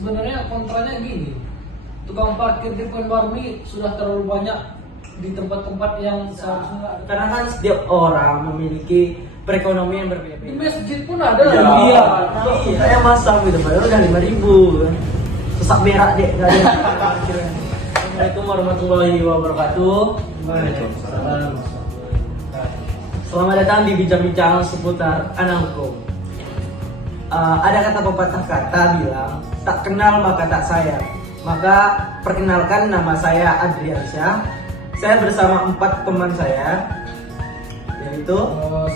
sebenarnya kontranya gini, tukang parkir di Pekanbaru sudah terlalu banyak di tempat-tempat yang seharusnya nggak ada. Karena kan setiap orang memiliki perekonomian Di berbeda-beda. masjid pun ada Ya. lah. Iya, saya masang gitu, padahal udah 5.000 kan. Sesak berak deh, nggak ada. Assalamualaikum warahmatullahi wabarakatuh. Waalaikumsalam. Selamat datang di bincang-bincang seputar anak hukum. Ada kata pepatah kata bilang, tak kenal maka tak sayang. Maka perkenalkan, nama saya Adriansyah. Saya bersama 4 teman saya, yaitu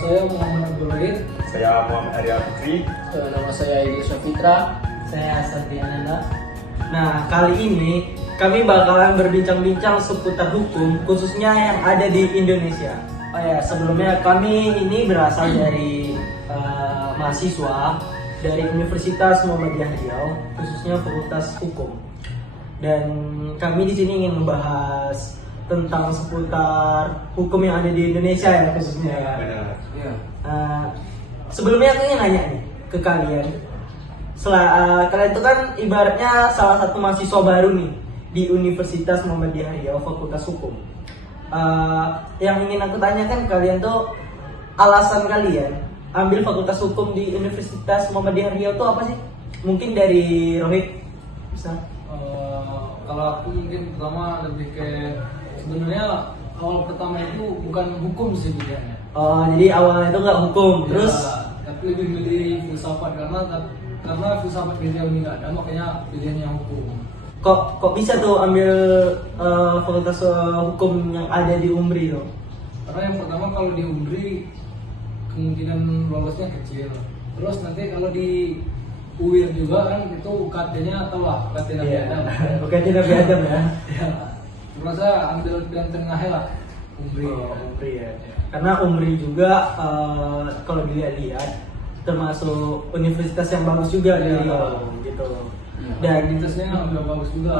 Saya Muhammad Abdul Wahid. Saya Muhammad Arya Fikri. Nama saya Idris Fitra. saya Santiananda. Nah, kali ini kami bakalan berbincang-bincang seputar hukum, khususnya yang ada di Indonesia. Oh ya, sebelumnya kami ini berasal dari mahasiswa dari Universitas Muhammadiyah Riau, khususnya Fakultas Hukum. Dan kami di sini ingin membahas tentang seputar hukum yang ada di Indonesia ya, khususnya. Benar. Iya. Sebelumnya aku ingin nanya nih ke kalian. Kalian itu kan ibaratnya salah satu mahasiswa baru nih di Universitas Muhammadiyah Riau Fakultas Hukum. Yang ingin aku tanyakan, kalian tuh alasan kalian ambil Fakultas Hukum di Universitas Muhammadiyah Riau tuh apa sih? Mungkin dari Rohit bisa. Kalau aku mungkin pertama lebih ke sebenarnya awal pertama itu bukan hukum sih pilihannya. Oh, jadi awalnya itu nggak hukum, terus Tapi lebih milih filsafat karena filsafat di Riau ini nggak ada, makanya pilihannya hukum. kok bisa tuh ambil Fakultas Hukum yang ada di UMRI tuh? Karena yang pertama kalau di UNRI kemungkinan lolosnya kecil. Terus nanti kalau di UIR juga kan itu UKT-nya atau lah UKT Nabi Adam. Bukan tidak Adam ya. Ya, merasa ambil pilihan tengahnya lah UNRI. UMRI ya. Karena UMRI juga kalau dilihat-lihat termasuk universitas yang bagus juga di Riau gitu. Dan Identitasnya udah bagus juga.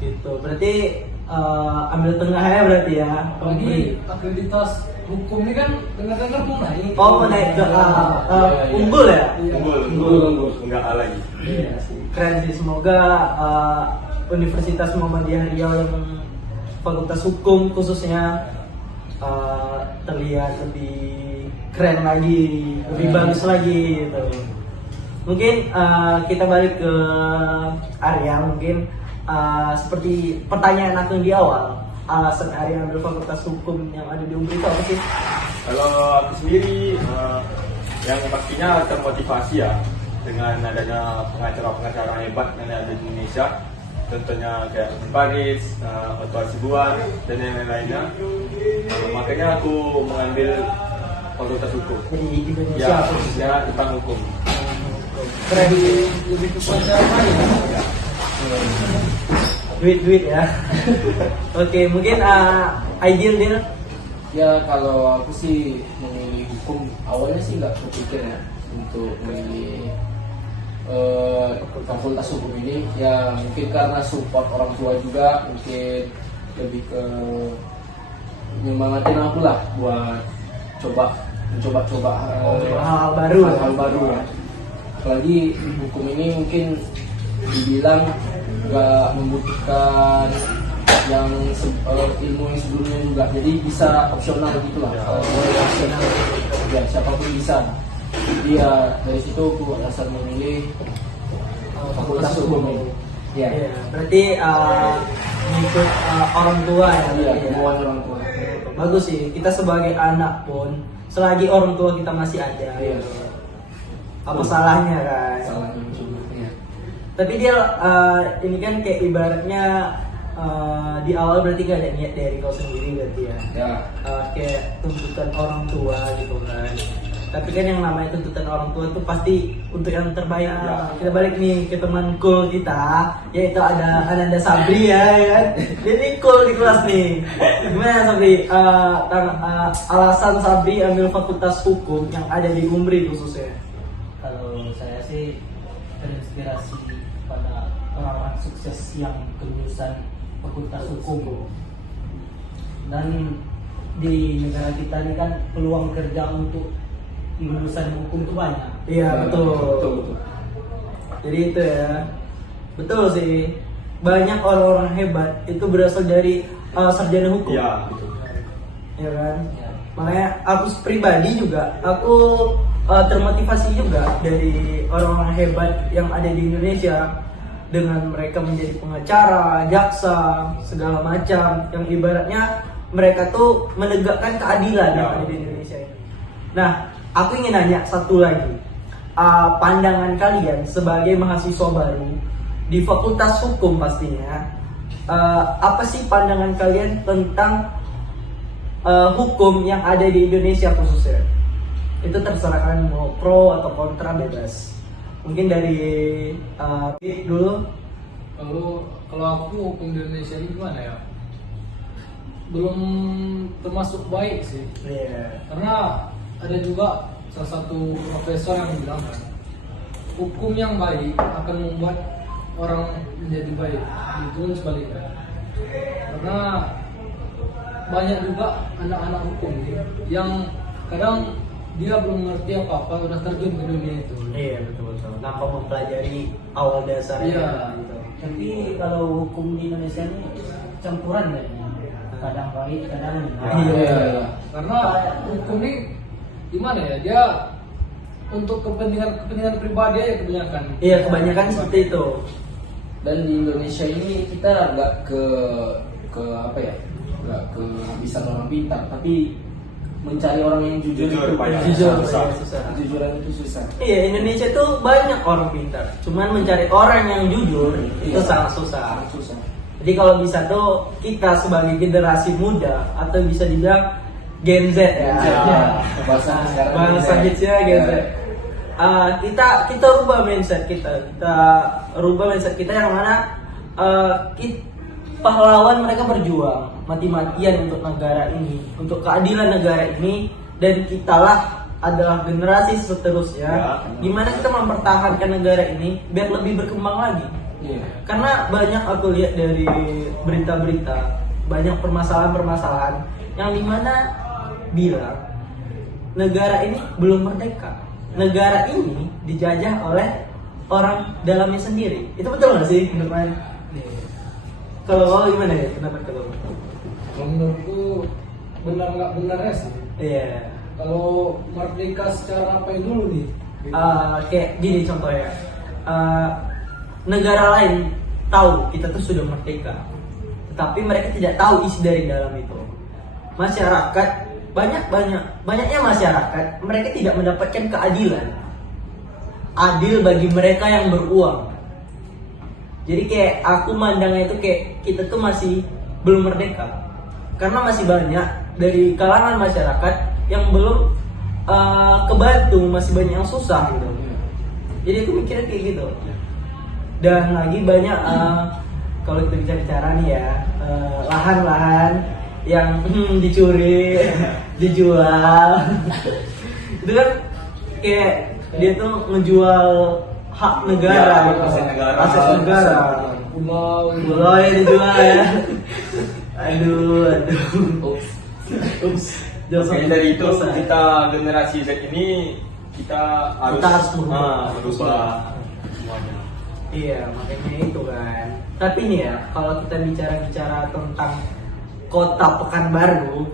Gitu. Berarti ambil tengahnya berarti ya. Apalagi akreditas hukum ini kan dengar-dengar mau naik. Oh, mau naik ke unggul ya? Iya. Unggul. Enggak A lagi. Iya sih. Keren sih. Semoga Universitas Muhammadiyah Riau yang Fakultas Hukum khususnya terlihat lebih keren lagi, lebih bagus lagi gitu. Mungkin kita balik ke Arya. Mungkin seperti pertanyaan aku yang di awal, alasan Arya ambil Fakultas Hukum yang ada di UMRI itu apa sih? Kalau aku sendiri yang pastinya termotivasi ya dengan adanya pengacara-pengacara hebat yang ada di Indonesia. Contohnya kayak Paris, Otto Hasibuan dan yang lain-lainnya. Makanya aku mengambil Fakultas Hukum. Jadi di Indonesia Ya, khususnya. khususnya tentang hukum. Keren. Lebih kepada apa ya? Duit ya. Oke, mungkin ideal dia. Ya kalau aku sih memilih hukum awalnya sih nggak berpikir ya untuk memilih fakultas hukum ini, ya mungkin karena support orang tua juga, mungkin lebih ke nyemangatin aku lah buat mencoba Hal-hal baru. hal baru ya. Apalagi hukum ini mungkin dibilang nggak membutuhkan yang ilmu yang sebelumnya juga, jadi bisa opsional gitu lah. Kalau mau opsional ya siapapun bisa. Jadi ya dari situ aku alasan memilih fakultas hukum ini. Ya, Iya, berarti ngikut orang tua ya. iya, berarti ya. kemauan orang tua. Bagus sih, kita sebagai anak pun selagi orang tua kita masih ada. Iya. Apa salahnya kan? Salahnya cuma. Iya. Tapi dia ini kan kayak ibaratnya di awal berarti gak ada niat dari kau sendiri berarti ya. Ya. Kayak tuntutan orang tua gitu kan. Tapi kan yang namanya tuntutan orang tua tuh pasti untuk yang terbaik. Kita balik nih ke teman cool kita, yaitu ada Ananda Sabri ya kan. Dia nih cool di kelas nih. Gimana Sabri? Alasan Sabri ambil Fakultas Hukum yang ada di UMRI khususnya. Kalau saya sih terinspirasi pada orang-orang sukses yang kelulusan Fakultas Hukum. Dan di negara kita ini kan peluang kerja untuk lulusan hukum itu banyak. Iya betul. Betul. Jadi itu ya, betul sih. Banyak orang-orang hebat itu berasal dari sarjana hukum. Iya, betul. Ya kan? Makanya aku pribadi juga, aku termotivasi juga dari orang-orang hebat yang ada di Indonesia, dengan mereka menjadi pengacara, jaksa, segala macam, yang ibaratnya mereka tuh menegakkan keadilan yang ada di Indonesia ini. Nah, aku ingin nanya satu lagi, pandangan kalian sebagai mahasiswa baru di Fakultas Hukum pastinya, apa sih pandangan kalian tentang hukum yang ada di Indonesia khususnya? Itu terserah kalian mau pro atau kontra, bebas. Mungkin dari dulu. Kalau aku hukum di Indonesia ini gimana ya? Belum termasuk baik sih. Iya. Karena ada juga salah satu profesor yang bilang kan, hukum yang baik akan membuat orang menjadi baik. Itu pun sebaliknya. Karena banyak juga anak-anak hukum yang kadang dia belum ngerti apa-apa udah terjun ke dunia itu. Iya, betul-betul. Tanpa mempelajari awal dasarnya. Iya. Gitu. Tapi kalau hukum di Indonesia ini campuran kayaknya. Kadang baik, kadang enggak. Iya. Karena hukum ini gimana ya? Dia untuk kepentingan pribadi aja kebanyakan. Iya, kebanyakan seperti itu. Dan di Indonesia ini kita nggak ke apa ya, nggak ke bisa orang pintar, tapi mencari orang yang jujur, Jujur, itu banyak. Jujur, susah. susah. Kejujuran itu susah. Iya, Indonesia tuh banyak orang pintar. Cuman mencari orang yang jujur itu Iya. sangat susah. Susah. Jadi kalau bisa tuh kita sebagai generasi muda atau bisa dibilang Gen Z ya. Ya, bahasa sekarang Bahasa Gen Z. hitsnya Gen Z. Ya. Kita rubah mindset kita. Kita rubah mindset kita yang mana pahlawan mereka berjuang mati-matian untuk negara ini, untuk keadilan negara ini, dan kitalah adalah generasi seterusnya Ya. gimana kita mempertahankan negara ini biar lebih berkembang lagi. Iya. Karena banyak aku lihat dari berita-berita, banyak permasalahan-permasalahan yang dimana bilang negara ini belum merdeka. Negara ini dijajah oleh orang dalamnya sendiri. Itu betul nggak sih, menurut? Kalau lo gimana ya pendapat kalau? Kalau menurutku benar nggak benarnya sih. Iya. Kalau merdeka secara apa yang dulu nih? Gitu. Kayak gini contohnya, negara lain tahu kita tuh sudah merdeka, tetapi mereka tidak tahu isi dari dalam itu. Masyarakat banyaknya masyarakat mereka tidak mendapatkan keadilan, adil bagi mereka yang beruang. Jadi kayak aku mandangnya itu kayak kita tuh masih belum merdeka, karena masih banyak dari kalangan masyarakat yang belum kebantu, masih banyak yang susah gitu. Jadi aku mikirnya kayak gitu. Dan lagi banyak kalau kita bicara nih ya, lahan-lahan yang dicuri, dijual. Itu kan kayak dia tuh ngejual hak negara, Ya, gitu. aset negara. Aset negara. Pulau Yang dijual ya. Aduh. Ups. Makanya dari itu Dosa. kita generasi Z ini kita harus merubah. merubah semuanya. Iya, makanya itu kan. Tapi nih ya, kalau kita bicara tentang Kota Pekanbaru,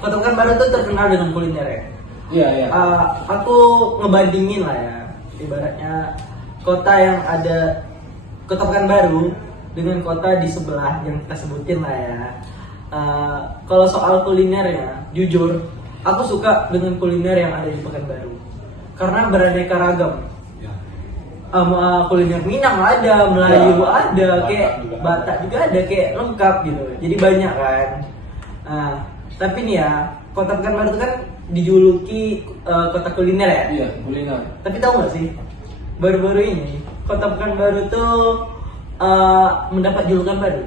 Kota Pekanbaru itu terkenal dengan kuliner ya. Iya, iya. Aku ngebandingin lah ya, ibaratnya kota yang ada Kota Pekanbaru dengan kota di sebelah yang kita sebutin lah ya. Kalau soal kulinernya, jujur, aku suka dengan kuliner yang ada di Pekanbaru karena beraneka ragam. Kuliner Minang ada, Melayu Ya, ada, Batak kayak juga ada. Batak juga ada, kayak lengkap gitu. Jadi banyak kan. Tapi nih ya, Kota Pekanbaru itu kan dijuluki kota kuliner ya. Iya, kuliner. Tapi tahu nggak sih, baru-baru ini Kota Pekanbaru tuh mendapat julukan baru.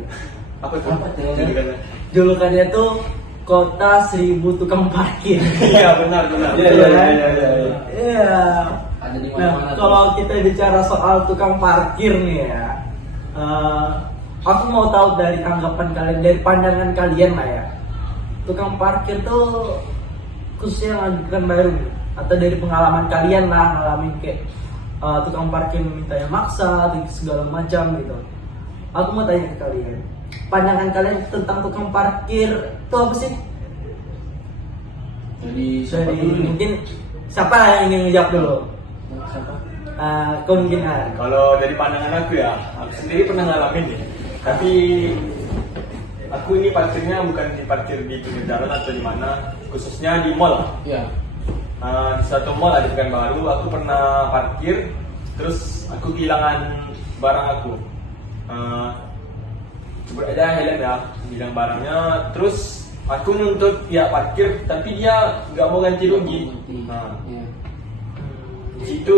Apa itu? Apa tuh? Julukannya? Julukannya tuh Kota 1000 Tukang Parkir. Iya, benar. Iya. Iya. Ada di Nah, mana-mana. kalau kita bicara soal tukang parkir nih ya, aku mau tahu dari tanggapan kalian, dari pandangan kalian lah ya. Tukang parkir tuh khususnya yang di Pekanbaru atau dari pengalaman kalian lah ngalamin kayak tukang parkir meminta yang maksa segala macam gitu. Aku mau tanya ke kalian, pandangan kalian tentang tukang parkir itu apa sih? Jadi siapa Jadi dulu nih? mungkin siapa yang ingin ngejawab dulu? Siapa? Kemungkinan. Kalau dari pandangan aku ya, aku sendiri pernah ngalamin nih. Tapi aku ini parkirnya bukan di parkir di pinggir jalan atau di mana, khususnya di mall. Iya. Di suatu mall di Pekanbaru, aku pernah parkir, terus aku kehilangan barang aku. Sebut aja Helen ya, bilang barangnya, terus aku nuntut pihak parkir, tapi dia nggak mau ganti rugi. Nah, Iya. di situ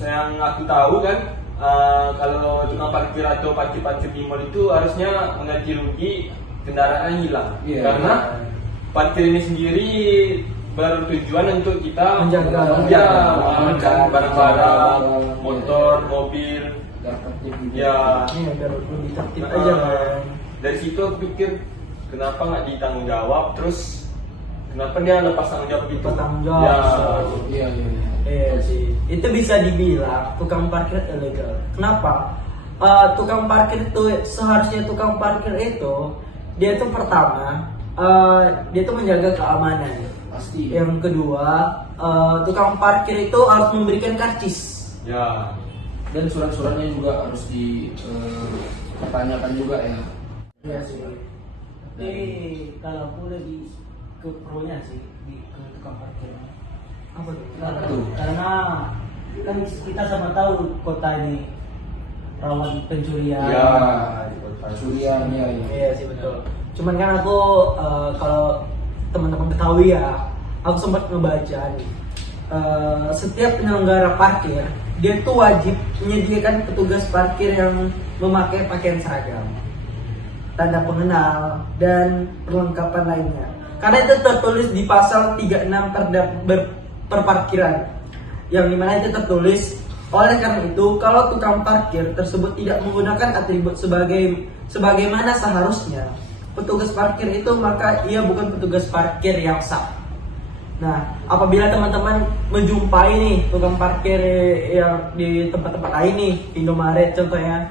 yang aku tahu kan, kalau tukang parkir atau parkir di mall itu harusnya mengganti rugi kendaraan yang hilang. Iya. Karena parkir ini sendiri bertujuan untuk kita Menjaga. ya, mengamankan barang-barang, motor, mobil. Dapatnya juga. Ya, Iya, biar lebih tertib Nah, aja kan. dari situ aku pikir kenapa nggak ditanggung jawab, terus kenapa dia lepas tanggung jawab gitu? Lepas tanggung jawab. Ya, Iya, iya, iya. Iya sih, itu bisa dibilang tukang parkir ilegal. Kenapa? Tukang parkir itu seharusnya tukang parkir itu dia itu pertama dia itu menjaga keamanan. Pasti. Yang kedua, tukang parkir itu harus memberikan karcis. ya. Dan surat-suratnya juga harus dipertanyakan juga ya. Iya sih. Tapi kalau aku lebih ke pro-nya sih ke tukang parkir. Apa tuh? Tuh. Karena kan kita sama tahu kota ini rawan pencurian. Ya, curian ya, ya. Iya sih betul. Cuman kan aku kalau teman-teman ketahui ya, aku sempat ngebaca nih. Setiap penyelenggara parkir dia tuh wajib menyediakan petugas parkir yang memakai pakaian seragam, tanda pengenal dan perlengkapan lainnya. Karena itu tertulis di pasal 36 Perda Perparkiran, yang dimana itu tertulis, oleh karena itu kalau tukang parkir tersebut tidak menggunakan atribut sebagaimana seharusnya petugas parkir itu, maka ia bukan petugas parkir yang sah. Nah, apabila teman-teman menjumpai nih tukang parkir yang di tempat-tempat lain nih, Indomaret contohnya,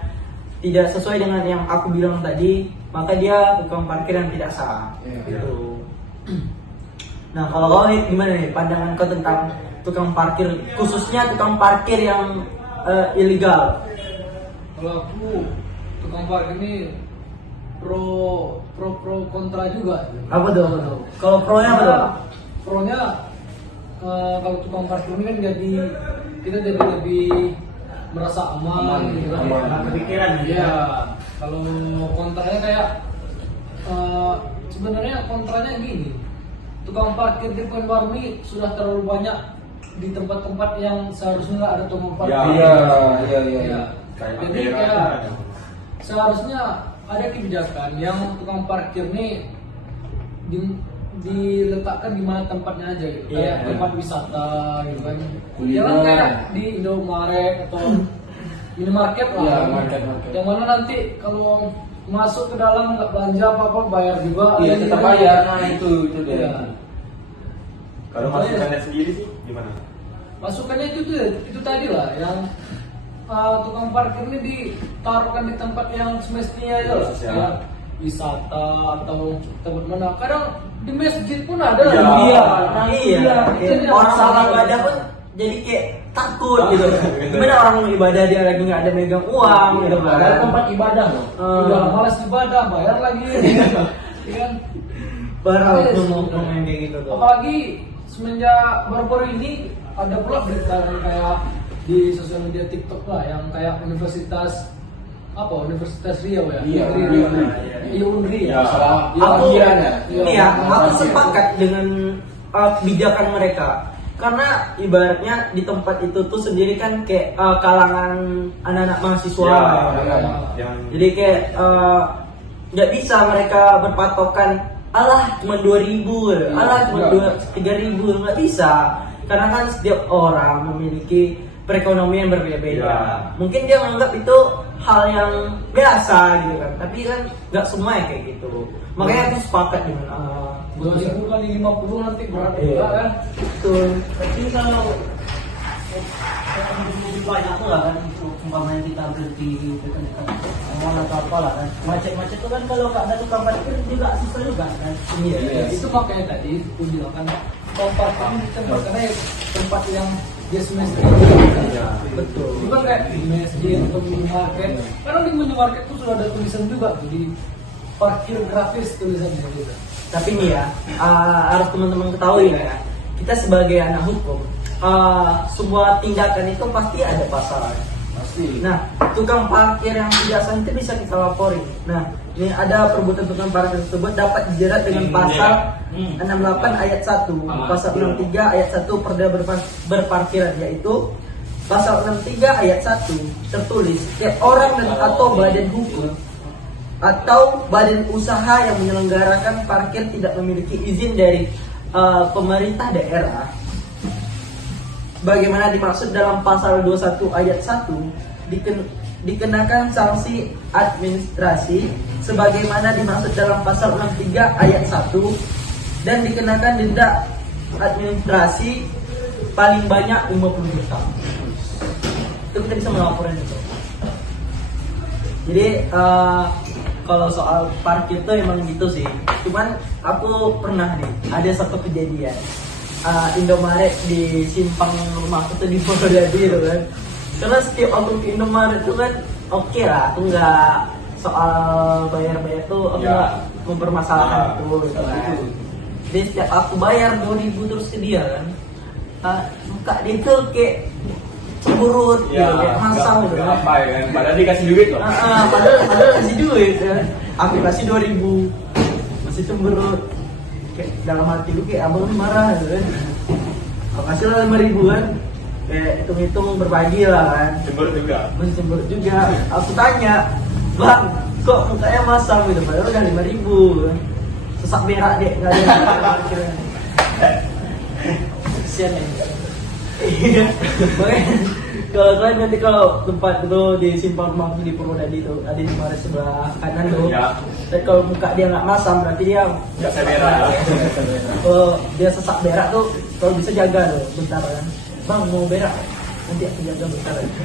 tidak sesuai dengan yang aku bilang tadi, maka dia tukang parkir yang tidak sah. Iya. Gitu. Nah, kalau kau nih gimana nih pandangan kau tentang tukang parkir, khususnya tukang parkir yang ilegal? Kalau aku tukang parkir ini pro kontra juga. Apa tuh? Kalau pro-nya apa tuh? Pro-nya kalau tukang parkir ini kan kita jadi lebih merasa aman gitu kan. Aman. Karena kepikiran Iya. Kalau kontranya kayak sebenarnya kontranya gini. Tukang parkir di Pekanbaru ini sudah terlalu banyak di tempat-tempat yang seharusnya nggak ada tukang parkir. Ya. Iya, iya, iya. Iya. Kayak Jadi daerah kayak ada. seharusnya ada kebijakan yang tukang parkir nih diletakkan di mana tempatnya aja gitu. Iya. Kayak tempat wisata gitu kan. Kuliner. Jangan kayak di Indomaret atau minimarket lah. Iya, kan. market. Yang mana nanti kalau masuk ke dalam nggak belanja apa-apa bayar juga. Iya, Ada tetap gitu. bayar. Nah, itu dia. Iya. Kalau masukannya sendiri sih gimana? Masukannya itu tadi lah yang tukang parkir ini ditaruhkan di tempat yang semestinya aja lah. Sosial. Kayak wisata atau tempat mana. Kadang di masjid pun ada Iya. lah. Iya, Nah, iya. Itu yang Orang salah salah. ibadah pun jadi kayak takut gitu. Gimana orang mau ibadah dia lagi nggak ada megang uang gitu Ada kan? tempat ibadah loh. Udah malas ibadah bayar lagi. Iya kan? Parah Yes. ngomong kayak gitu tuh. Apalagi semenjak baru-baru ini ada pula berita kayak di sosial media TikTok lah yang kayak Universitas Riau ya. Iya, Riau. iya. Unri Ya. Masalah Aku bagian ya. ini ya, aku sepakat dengan kebijakan mereka. Karena ibaratnya di tempat itu tuh sendiri kan kayak kalangan anak-anak mahasiswa. Ya, ya. yang Jadi kayak nggak bisa mereka berpatokan, alah cuma 2.000, alah cuma Iya. 3.000, nggak bisa. Karena kan setiap orang memiliki perekonomian berbeda-beda. Iya. Mungkin dia menganggap itu hal yang biasa gitu kan, tapi kan nggak semua ya kayak gitu. Makanya aku sepakat dengan 2000 kali 50 nanti berat Iya. juga kan. betul. Tapi kalau lebih banyak tuh lah kan untuk umpamanya kita berhenti dekat-dekat mall atau apa lah kan. Macet-macet tuh kan kalau nggak ada tukang parkir juga susah juga kan. Iya, itu makanya tadi aku bilang kan tempat ini tempat karena tempat yang dia semester Betul. bukan kayak di masjid atau minimarket. Karena di minimarket tuh sudah ada tulisan juga tuh di parkir gratis tulisannya gitu. Tapi nih ya, harus teman-teman ketahui ya, kita sebagai anak hukum, sebuah tindakan itu pasti ada pasalnya. Pasti. Nah, tukang parkir yang tidak sah itu bisa kita laporin. Nah, ini ada perbuatan tukang parkir tersebut dapat dijerat dengan pasal 68 ayat 1, pasal 63 ayat 1 Perda berparkiran, yaitu pasal 63 ayat 1 tertulis setiap orang dan atau badan hukum atau badan usaha yang menyelenggarakan parkir tidak memiliki izin dari pemerintah daerah bagaimana dimaksud dalam pasal 21 ayat 1 dikenakan sanksi administrasi sebagaimana dimaksud dalam pasal 63 ayat 1 dan dikenakan denda administrasi paling banyak 50 juta. Itu kita bisa melaporkan itu. Jadi kalau soal parkir tuh emang gitu sih. Cuman aku pernah nih ada satu kejadian Indomaret di simpang rumahku tuh di Purwodadi itu kan. Karena setiap aku ke Indomaret tuh kan oke lah, aku nggak soal bayar-bayar tuh aku nggak mempermasalahkan itu gitu kan. Jadi setiap aku bayar 2.000 terus ke dia kan, muka dia tuh kayak cemburut gitu, kayak masam gitu kan. Apa ya kan? Padahal dikasih duit loh. Padahal kasih duit kan. Aku kasih 2.000 masih cemberut. Kayak dalam hati lu kayak abang marah gitu kan. Aku kasih lah 5.000 kan. Kayak hitung-hitung berbagi lah kan. Cemberut juga. Masih cemberut juga. Aku tanya, "Bang, kok mukanya masam gitu?" Padahal udah 5.000 kan. Sesak berak deh, enggak ada parkiran. Kesian ya. Iya. Makanya kalau kalian nanti kalau tempat itu di simpang rumah di Purwodadi itu ada di Maret sebelah kanan tuh. Ya. Dan kalau muka dia nggak masam berarti dia Nggak berak. Kalau dia sesak berak tuh kalau bisa jaga tuh bentar kan. Bang mau berak, nanti aku jaga bentar aja.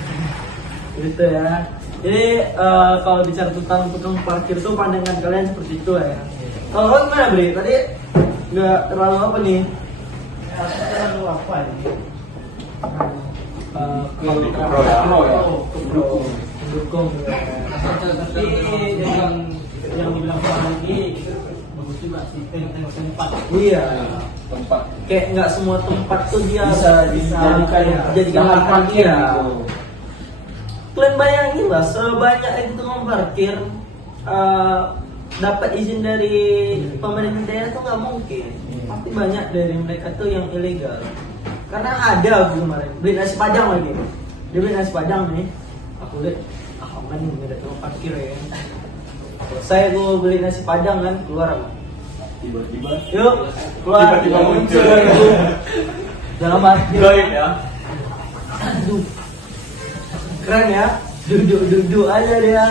Gitu ya. Jadi kalau bicara tentang tukang parkir tuh pandangan kalian seperti itu ya. Kalau kalian gimana Bri? Tadi nggak terlalu apa nih? Terlalu apa ini? Mendukung Tapi yang dibilang lagi bagus juga sih tengok tempat. iya Tempat kayak nggak semua tempat tuh dia bisa dijadikan lahan parkir gitu. Kalian bayangin lah sebanyak itu tukang parkir dapat izin dari pemerintah daerah tuh nggak mungkin. Pasti banyak dari mereka tuh yang ilegal. Karena ada aku kemarin beli nasi padang lagi. Dia beli nasi padang nih. Aku lihat kan nggak ada tukang parkir ya. Saya gue beli nasi padang kan keluar aku. Tiba-tiba. Yuk keluar. Tiba-tiba muncul. Dalam hati. Gaib ya. Aduh. Keren ya. Duduk aja dia.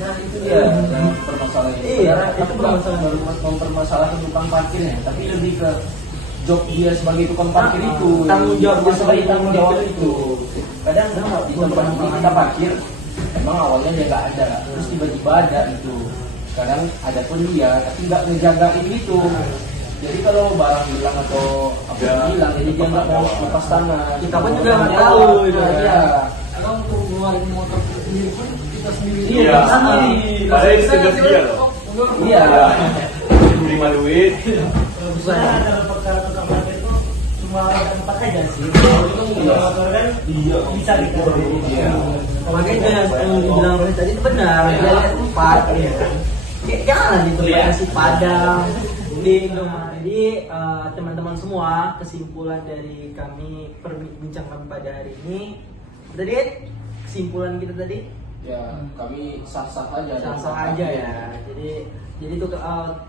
Nah itu dia yang permasalahan. Iya, Karena itu permasalahan. baru mempermasalahkan tukang parkirnya, tapi lebih ke job dia sebagai tukang parkir itu, tanggung jawab dia sebagai tanggung jawab itu. itu. Kadang di tempat kita parkir, emang awalnya dia nggak ada, terus tiba-tiba ada itu. Kadang ada pun dia, tapi nggak ngejagain itu. Jadi kalau barang hilang atau apa yang hilang, jadi dia nggak mau lepas tangan. Kita pun juga nggak tahu itu. Iya. Kalau untuk ngeluarin motor sendiri pun kita sendiri. Iya. Padahal itu tugas dia loh. Iya. Terima duit. Saya dalam perkara tukang parkir itu cuma tempat aja sih. Kalau itu motor kan bisa dikasih. Iya. Makanya yang dibilang Rohit tadi itu benar. Dia lihat tempat. Kayak jangan di tempat nasi padang di Indomaret. Jadi teman-teman semua, kesimpulan dari kami perbincangan pada hari ini tadi kesimpulan kita tadi Ya, kami sah-sah aja. sah-sah aja ya. Jadi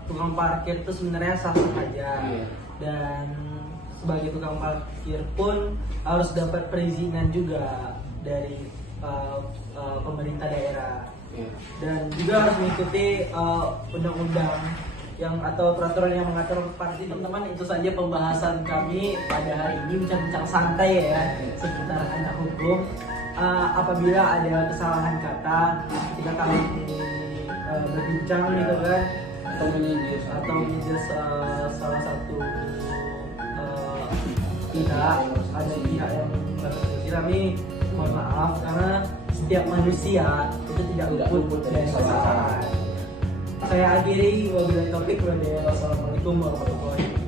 tukang parkir itu sebenarnya sah-sah aja. Iya. Dan sebagai tukang parkir pun harus dapat perizinan juga dari pemerintah daerah. Iya. Dan juga harus mengikuti undang-undang yang atau peraturan yang mengatur parti. Teman-teman, itu saja pembahasan kami pada hari ini, bincang-bincang santai ya seputar anak hukum. Apabila ada kesalahan kata ketika kami berbincang gitu kan, atau menyindir salah satu pihak, ada pihak yang berselisih, kami mohon maaf karena setiap manusia itu tidak luput dari kesalahan. Saya akhiri, wabillahi taufiq, wassalamualaikum warahmatullahi wabarakatuh.